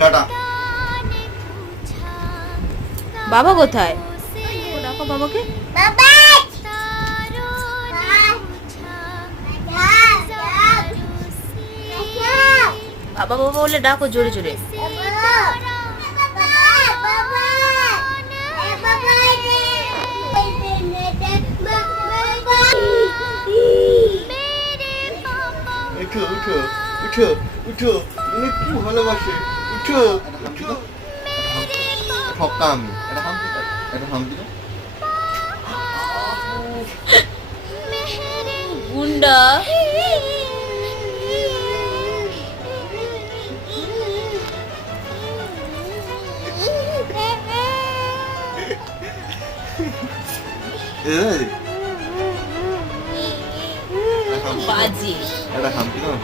Tata. বাবা কোথায়? ডাকো বাবাকে। বাবা বাবা বাবা বলে ডাকো জোরে জোরে। উঠো উঠো উঠো উঠো, মানে কি ভালোবাসে। উঠো উঠো। ঠকা আমি, এটা হামকি দাও, এটা হামকি দাও। গুন্ডা। এই, এটা হামকি দাও। বাজে। এটা হামকি দাও।